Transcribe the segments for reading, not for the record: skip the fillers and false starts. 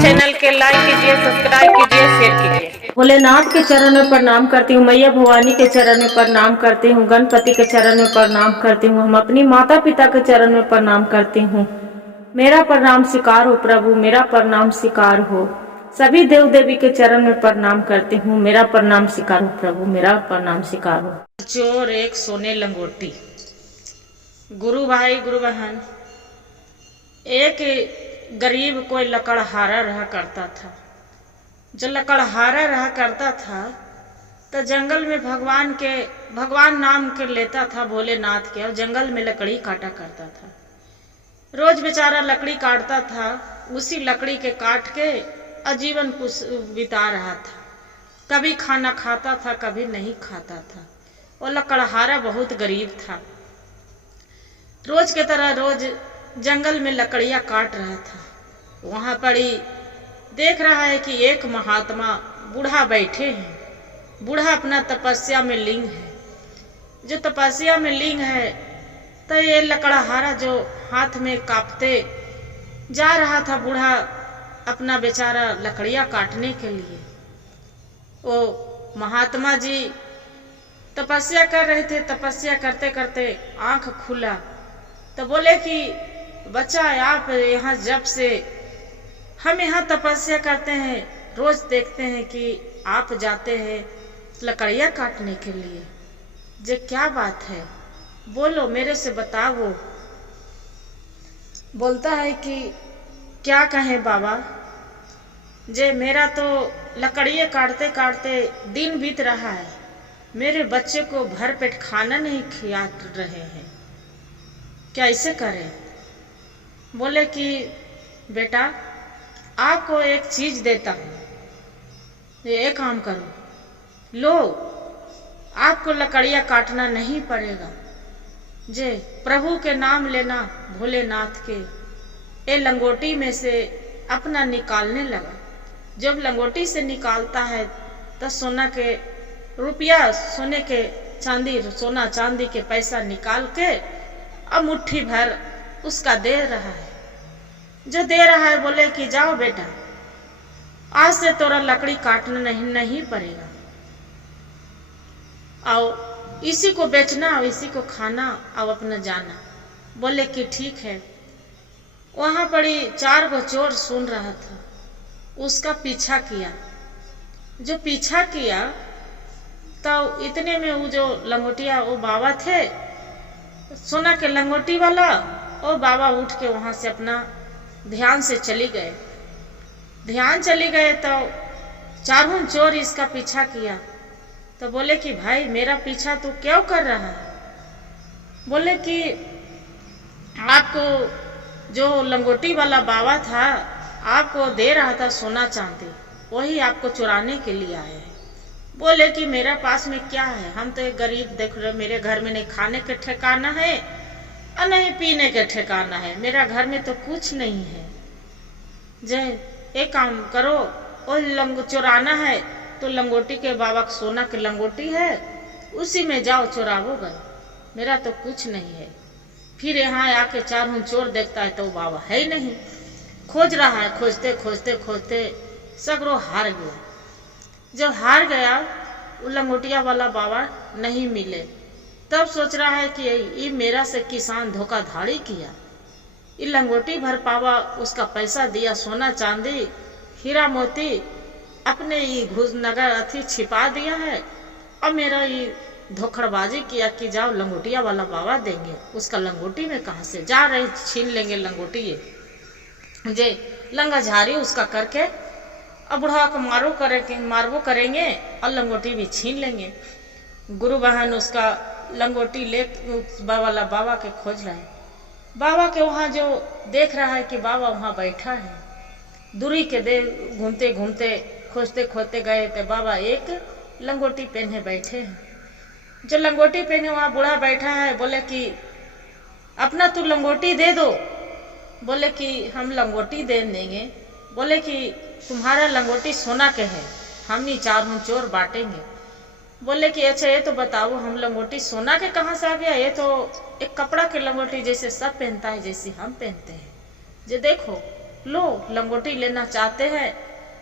Channel के like कीजिए, subscribe कीजिए, शेयर कीजिए। भोलेनाथ के चरण में प्रणाम करती हूँ, मैया भवानी के चरण में प्रणाम करती हूँ, गणपति के चरण में प्रणाम करती हूँ, हम अपनी माता पिता के चरण में प्रणाम करती हूँ। मेरा प्रणाम स्वीकार हो प्रभु, मेरा प्रणाम स्वीकार हो। सभी देव देवी के चरण में प्रणाम करती हूँ, मेरा प्रणाम स्वीकार हो प्रभु, मेरा प्रणाम स्वीकार हो। चोर एक सोने लंगोटी। गुरु भाई गुरु बहन, एक गरीब कोई लकड़हारा रहा करता था। जो लकड़हारा रहा करता था तो जंगल में भगवान नाम के लेता था भोलेनाथ के, और जंगल में लकड़ी काटा करता था। रोज बेचारा लकड़ी काटता था, उसी लकड़ी के काट के आजीवन बिता रहा था। कभी खाना खाता था, कभी नहीं खाता था। वो लकड़हारा बहुत गरीब था। रोज के तरह रोज जंगल में लकड़ियां काट रहा था। वहां पर ही देख रहा है कि एक महात्मा बूढ़ा बैठे हैं। बूढ़ा अपना तपस्या में लीन है। जो तपस्या में लीन है तो ये लकड़हारा जो हाथ में कांपते जा रहा था, बूढ़ा अपना बेचारा लकड़ियां काटने के लिए। वो महात्मा जी तपस्या कर रहे थे। तपस्या करते करते आंख खुला तो बोले कि बच्चा, आप यहाँ जब से हम यहाँ तपस्या करते हैं, रोज देखते हैं कि आप जाते हैं लकड़ियाँ काटने के लिए। जे क्या बात है, बोलो, मेरे से बताओ। बोलता है कि क्या कहें बाबा, जे मेरा तो लकड़ियाँ काटते काटते दिन बीत रहा है। मेरे बच्चे को भर पेट खाना नहीं खिला रहे हैं, कैसे करें। बोले कि बेटा, आपको एक चीज देता हूं, ये काम करो, लो, आपको लकड़ियां काटना नहीं पड़ेगा। जे प्रभु के नाम लेना भोलेनाथ के। ये लंगोटी में से अपना निकालने लगा। जब लंगोटी से निकालता है तो सोना के रुपया, सोने के चांदी, सोना चांदी के पैसा निकाल के अब मुट्ठी भर उसका दे रहा है। जो दे रहा है बोले कि जाओ बेटा, आज से तोरा लकड़ी काटना नहीं पड़ेगा, आओ इसी को बेचना और इसी को खाना और अपना जाना। बोले कि ठीक है। वहां पड़ी 4 गो चोर सुन रहा था, उसका पीछा किया। जो पीछा किया तो इतने में वो जो लंगोटिया, वो बाबा थे सोना के लंगोटी वाला, और बाबा उठ के वहां से अपना ध्यान से चली गए। ध्यान चली गए तो चारों चोर इसका पीछा किया। तो बोले कि भाई, मेरा पीछा तू क्यों कर रहा है। बोले कि आपको जो लंगोटी वाला बाबा था, आपको दे रहा था सोना चांदी, वही आपको चुराने के लिए आए हैं। बोले कि मेरा पास में क्या है, हम तो एक गरीब, देख रहे, मेरे घर में नहीं खाने के ठिकाना है और नहीं पीने के ठिकाना है। मेरा घर में तो कुछ नहीं है। जय, एक काम करो, वो चुराना है तो लंगोटी के बाबा का सोना की लंगोटी है, उसी में जाओ चुरावो गए। मेरा तो कुछ नहीं है। फिर यहाँ आके चारों चोर देखता है तो बाबा है ही नहीं। खोज रहा है, खोजते खोजते खोजते सगरो हार गया। जब हार गया, वो लंगोटिया वाला बाबा नहीं मिले। तब सोच रहा है कि ये मेरा से किसान धोखाधड़ी किया। ये लंगोटी भर पावा उसका पैसा दिया, सोना चांदी हीरा मोती अपने ये घुस नगर अथी छिपा दिया है, और मेरा ये धोखड़बाजी किया कि जाओ लंगोटिया वाला बाबा देंगे। उसका लंगोटी में कहाँ से जा रहे, छीन लेंगे लंगोटी। ये जे लंगा झारी उसका करके अब बुढ़ा को मारबो करेंगे और लंगोटी भी छीन लेंगे। गुरु बहन उसका लंगोटी ले वाला बाबा के खोज रहे हैं। बाबा के वहाँ जो देख रहा है कि बाबा वहाँ बैठा है। दूरी के दे घूमते घूमते खोजते खोजते गए तो बाबा एक लंगोटी पहने बैठे हैं। जो लंगोटी पहने वहाँ बूढ़ा बैठा है। बोले कि अपना तू लंगोटी दे दो। बोले कि हम लंगोटी दे देंगे। बोले कि तुम्हारा लंगोटी सोना के है, हम ही चारों चोर बांटेंगे। बोले कि अच्छा ये तो बताओ, हम लंगोटी सोना के कहाँ से आ गया, ये तो एक कपड़ा के लंगोटी जैसे सब पहनता है, जैसे हम पहनते हैं। जे देखो लो लंगोटी लेना चाहते हैं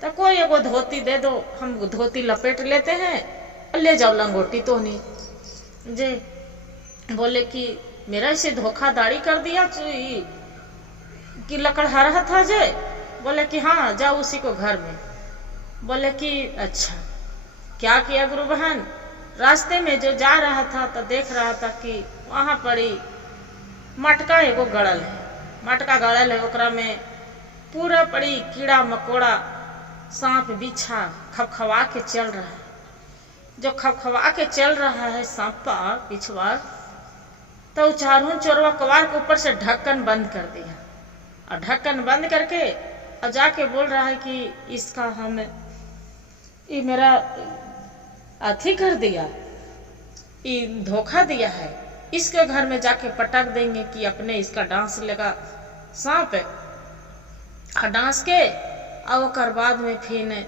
तो कोई एगो धोती दे दो, हम धोती लपेट लेते हैं, ले जाओ लंगोटी तो नहीं। जे बोले कि मेरा इसे धोखाधड़ी कर दिया कि लकड़हा रहा था जे। बोले कि हाँ जाओ उसी को घर में। बोले कि अच्छा। क्या किया गुरु बहन, रास्ते में जो जा रहा था तो देख रहा था कि वहां पड़ी मटका एगो गड़ल है, मटका गड़ल है, ओकरा में पूरा पड़ी कीड़ा मकोड़ा सांप बिच्छा खपखवा के चल रहा है। जो खपखवा के चल रहा है सांपा पिछवा, तो चारों चोरवा कवार के ऊपर से ढक्कन बंद कर दिया, और ढक्कन बंद करके और जाके बोल रहा है कि इसका हम ये मेरा अथी कर दिया, ये धोखा दिया है, इसके घर में जाके पटक देंगे कि अपने इसका डांस लगा सांप और डांस के और ओकर बाद में फिर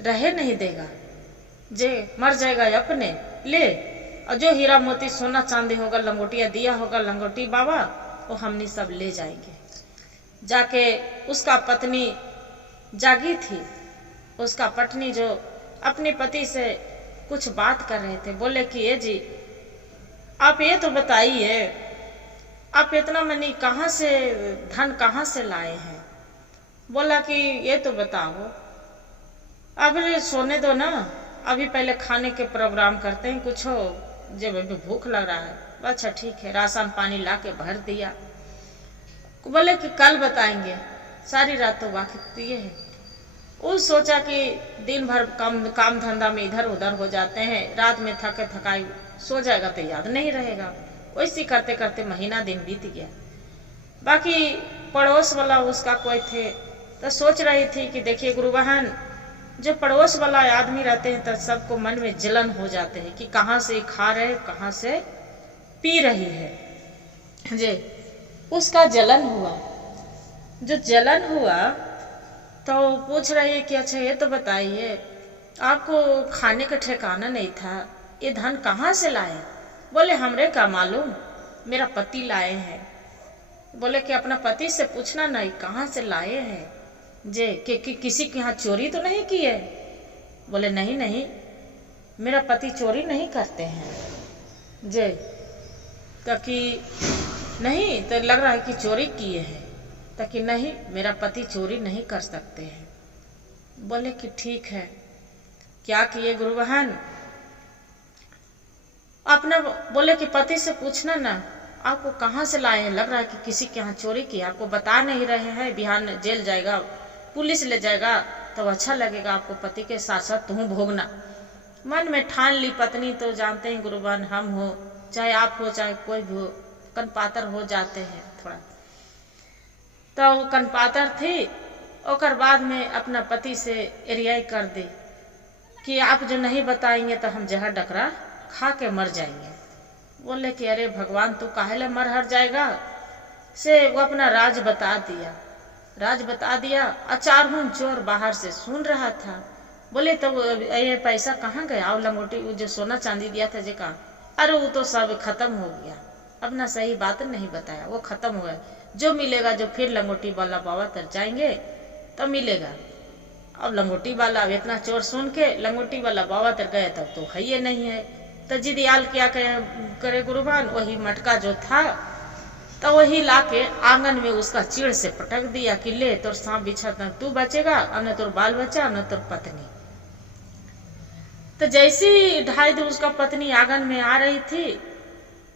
रहे नहीं देगा, जे मर जाएगा अपने ले, और जो हीरा मोती सोना चांदी होगा लंगोटिया दिया होगा लंगोटी बाबा वो हमने सब ले जाएंगे। जाके उसका पत्नी जागी थी, उसका पत्नी जो अपने पति से कुछ बात कर रहे थे, बोले कि ये जी आप ये तो बताइए आप इतना मनी कहाँ से धन कहाँ से लाए हैं। बोला कि ये तो बताओ, अभी सोने दो ना, अभी पहले खाने के प्रोग्राम करते हैं, कुछ हो जब अभी भूख लग रहा है। अच्छा ठीक है, राशन पानी ला के भर दिया। बोले कि कल बताएंगे, सारी रात तो बाकी ये है। वो सोचा कि दिन भर काम धंधा में इधर उधर हो जाते हैं, रात में थके थकाई सो जाएगा तो याद नहीं रहेगा। वैसे करते करते महीना दिन बीत गया। बाकी पड़ोस वाला उसका कोई थे तो सोच रही थी कि देखिए गुरु बहन, जो पड़ोस वाला आदमी रहते हैं तो सबको मन में जलन हो जाते हैं कि कहाँ से खा रहे कहाँ से पी रही है। जे उसका जलन हुआ, जो जलन हुआ तो पूछ रही है कि अच्छा ये तो बताइए आपको खाने का ठिकाना नहीं था, ये धन कहाँ से लाए। बोले हमरे का मालूम, मेरा पति लाए हैं। बोले कि अपना पति से पूछना नहीं कहाँ से लाए हैं, जे कि किसी के यहाँ चोरी तो नहीं की है। बोले नहीं नहीं, मेरा पति चोरी नहीं करते हैं। जे ताकि नहीं तो लग रहा है कि चोरी किए हैं, ताकि नहीं मेरा पति चोरी नहीं कर सकते हैं। बोले कि ठीक है, क्या किए गुरु बहन अपना। बोले कि पति से पूछना ना आपको कहाँ से लाए हैं, लग रहा है कि किसी के यहाँ चोरी की, आपको बता नहीं रहे हैं, बिहान जेल जाएगा, पुलिस ले जाएगा तो अच्छा लगेगा आपको, पति के साथ साथ तुम भोगना। मन में ठान ली पत्नी, तो जानते हैं गुरु बहन हम हो चाहे आप हो चाहे कोई भी हो, कनपातर हो जाते हैं थोड़ा। तो कनपातर थी, और बाद में अपना पति से एरियाई कर दी कि आप जो नहीं बताएंगे तो हम जहर डकरा खा के मर जाएंगे। बोले कि अरे भगवान तू काहे मर हर जाएगा। से वो अपना राज बता दिया, राज बता दिया। चारों चोर बाहर से सुन रहा था। बोले तो ये पैसा कहाँ गया, और लंगोटी जो सोना चांदी दिया था जे का, अरे वो तो सब खत्म हो गया, अपना सही बात नहीं बताया, वो खत्म हो गया। जो मिलेगा जो फिर लंगोटी वाला बाबा तर जाएंगे तो मिलेगा। अब लंगोटी वाला इतना चोर सुन के लंगोटी वाला बाबा तर गए तब तो है ये नहीं है। तो जिदियाल क्या करे गुरुभान, वही मटका जो था तो वही लाके आंगन में उसका चीड़ से पटक दिया कि ले तोर सांप बिछा, न तू बचेगा न तोर बाल बच्चा न तोर पत्नी। तो जैसी ढाई दिन उसका पत्नी आंगन में आ रही थी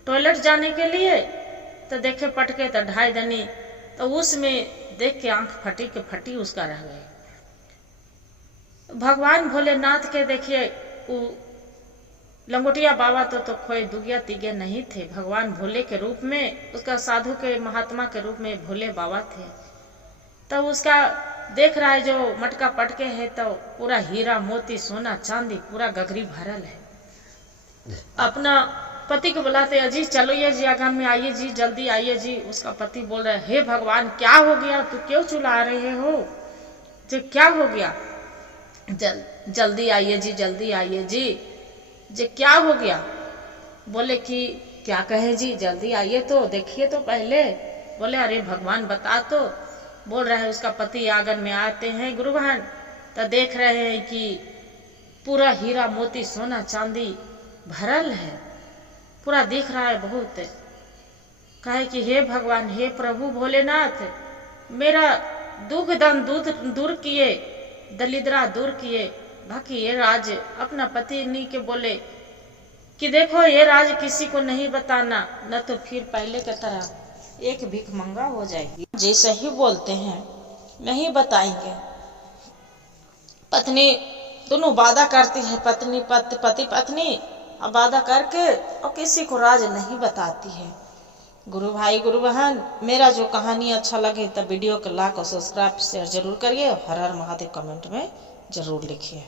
टॉयलेट जाने के लिए, तो देखे पटके तो ढाई दनी, तो उसमें देख के आंख फटी के फटी उसका रह गई। भगवान भोलेनाथ के देखिए लंगोटिया बाबा तो कोई दुगिया तिगिया नहीं थे, भगवान भोले के रूप में, उसका साधु के महात्मा के रूप में भोले बाबा थे। तो उसका देख रहा है जो मटका पटके है तो पूरा हीरा मोती सोना चांदी पूरा गगरी भरल है। अपना पति को बुलाते अजी चलो ये जी आंगन में आइए जी, जल्दी आइए जी। उसका पति बोल रहा है हे भगवान क्या हो गया, तू क्यों चिल्ला रहे हो, जी क्या हो गया, जल्दी आइए जी, जल्दी आइए जी, जे क्या हो गया। बोले कि क्या कहे जी, जल्दी आइए तो देखिए तो पहले। बोले अरे भगवान बता तो। बोल रहे हैं उसका पति आंगन में आते हैं गुरु बहन, तो देख रहे हैं कि पूरा हीरा मोती सोना चांदी भरल है, पूरा दिख रहा है बहुत। कहे कि हे भगवान, हे प्रभु भोलेनाथ, मेरा दुख दन दूर किए, दलिद्रा दूर किए। बाकी ये राज अपना पति के बोले कि देखो ये राज किसी को नहीं बताना, न तो फिर पहले की तरह एक भीख मंगा हो जाएगी। जैसे ही बोलते हैं नहीं बताएंगे। पत्नी दोनों वादा करती है, पति पत्नी वादा करके और किसी को राज नहीं बताती है। गुरु भाई गुरु बहन, मेरा जो कहानी अच्छा लगे तो वीडियो को लाइक और सब्सक्राइब शेयर जरूर करिए। हर हर महादेव कमेंट में जरूर लिखिए।